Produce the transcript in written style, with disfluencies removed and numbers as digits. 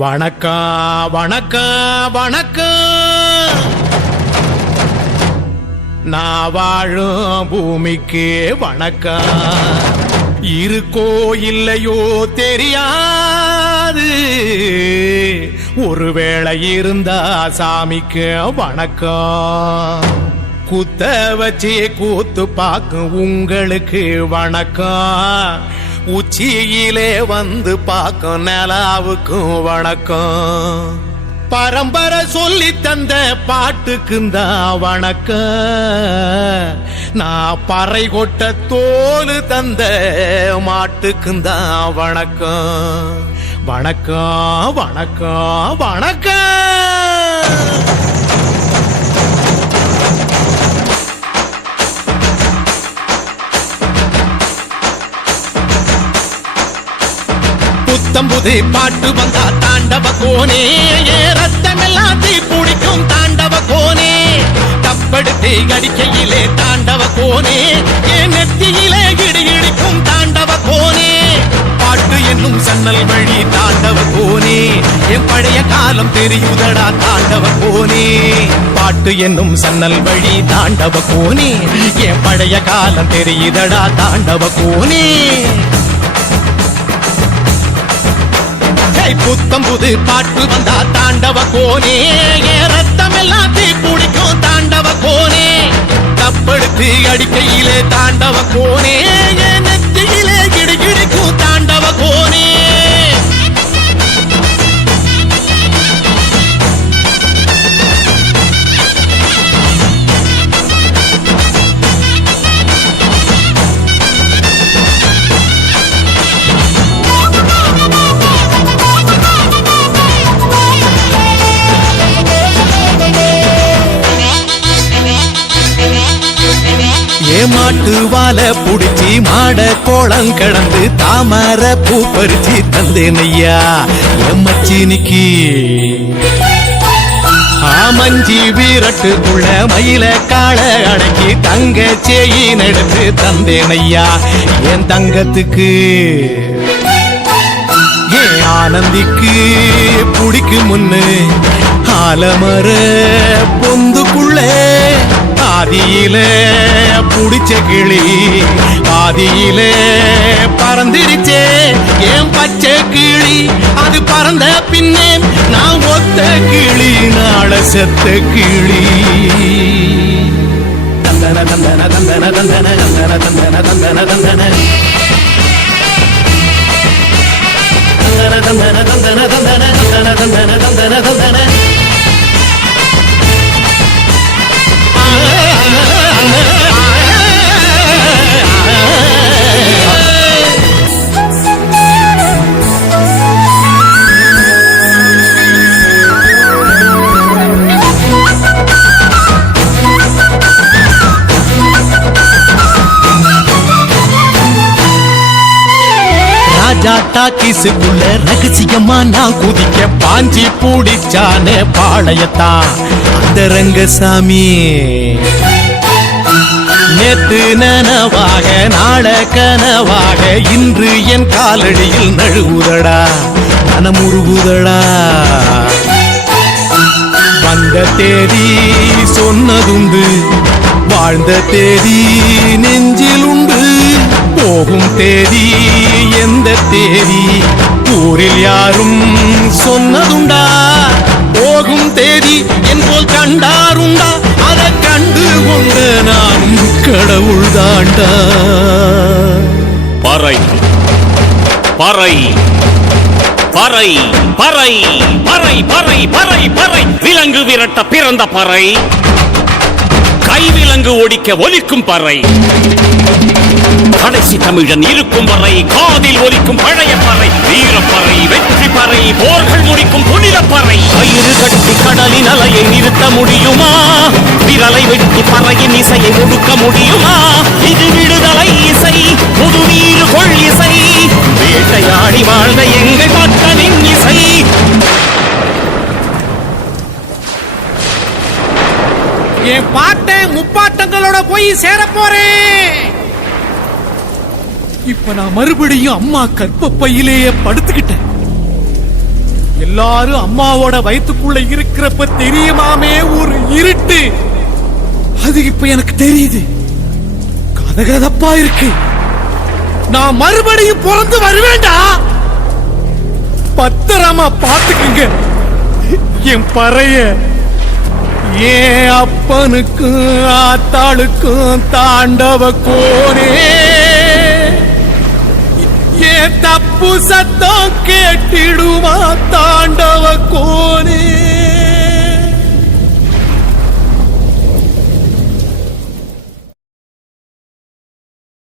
வணக்கம் வணக்கம் வணக்கம். நான் வாழும் பூமிக்கு வணக்கம். இருக்கோ இல்லையோ தெரியாது, ஒருவேளை இருந்தா சாமிக்கு வணக்கம். குத்த வச்சு கூத்து பார்க்கும் உங்களுக்கு வணக்கம். உச்சியிலே வந்து பார்க்கும் நிலாவுக்கும் வணக்கம். பரம்பரை சொல்லி தந்த பாட்டுக்குந்தான் வணக்கம். நான் பறை கொட்ட தோல் தந்த மாட்டுக்குந்தான் வணக்கம். வணக்கம் வணக்கம் வணக்கம். புத்தம்புது பாட்டு வந்தா தாண்டவ கோனே, ரத்தம் எல்லாம் தீ பிடிக்கும் தாண்டவ கோனே. தப்படுத்து அடிக்கையிலே தாண்டவ கோனே, என் நெத்தியிலே இடி இடிக்கும் தாண்டவ கோனே. பாட்டு என்னும் சன்னல் வழி தாண்டவ கோனே, என் பழைய காலம் தெரியுதடா தாண்டவ கோனே. பாட்டு என்னும் சன்னல் வழி தாண்டவ கோனே, என் பழைய காலம் தெரியுதடா தாண்டவ கோனே. புத்தம் புது பாட்டு வந்தா தாண்டவ கோனே, ரத்தம் எல்லாம் தீ பிடிக்கும் தாண்டவ கோனே. தப்படுத்து அடிக்கையிலே தாண்டவ கோனே, நெத்தியிலே கிடிகிடிக்கும் தாண்டவ கோனே. மாட்டு வாழ புடிச்சி மாட கோளம் கடந்து தாமர பூ பறிச்சு தந்தேனையா என் மச்சினிக்கு. ஆமஞ்சி வீரட்டுக்குள்ள மயில கால அடக்கி தங்க செயின் எடுத்து தந்தேனையா என் தங்கத்துக்கு. ஏன் ஆனந்திக்கு புடிக்கு முன்னு ஆலமர பொந்துக்குள்ள பாதியில புடிச்ச கிளி பாதியில பறந்துருச்சே ஏன் பச்சை கிளி. அது பறந்த பின்னே நான் ஒத்த கிளி நாள செத்த கிளி. தந்தன தந்தன தந்தன தந்தன தந்தன தந்தன தந்தன தந்தன தந்தன தந்தன தந்தன தந்தன தந்தன தந்தன தந்தன. டாக்கிசுக்குள்ள ரகசியமா நான் குதிக்க பாஞ்சி பூடிச்சானே பாளையத்தான் அந்த ரங்கசாமி. நேத்து நனவாக நாள கனவாக இன்று என் காலடியில் நழுவுதடா மனமுருகுதடா. வந்த தேதி சொன்னதுண்டு, வாழ்ந்த தேதி நெஞ்சில் உண்டு. போகும் தேதி எந்த தேதி ஊரில் யாரும் சொன்னதுண்டா. போகும் தேதி என் போல் கண்டாருண்டா, அதை கண்டு கொண்ட நானும் கடவுள் தாண்டா. பறை பறை பறை பறை பறை பறை பறை பறை விலங்கு விரட்ட பிறந்த பறை, கைவிலங்கு ஒடிக்க ஒலிக்கும் பறை. கடைசி தமிழன் இருக்கும் வரை காதில் ஒலிக்கும் பழைய பறை. வீரப்பறை வெற்றி பறை போர்கள் முடிக்கும் புனித பறை. கயிறு கட்டி கடலின் அலையை நிறுத்த முடியுமா? விரலை வெட்டி பறையின் இசையை ஒடுக்க முடியுமா? இது விடுதலை இசை, புது வீறு கொள் இசை, வேட்டையாடி வாழ்ந்த எங்கள் மக்களின் இசை. என் பாட்டை முப்பாட்டங்களோட போய் சேர போறேன். இப்ப நான் மறுபடியும் அம்மா கற்பப்பையிலேயே படுத்துக்கிட்டேன். எல்லாரும் அம்மாவோட வயித்துக்குள்ள இருக்கிறப்ப தெரியுமாமே ஒரு இருட்டு, அது இப்ப எனக்கு தெரியுது. கதகதப்பா இருக்கு. நான் மறுபடியும் பிறந்து வருவேண்டா. பத்திரமா பாத்துக்குங்க என் பறைய. ஏன் அப்பனுக்கும் ஆத்தாளுக்கும் தாண்டவ கோனே, ஏன் தப்பு சத்தம் கேட்டிடுமா தாண்டவ கோனே.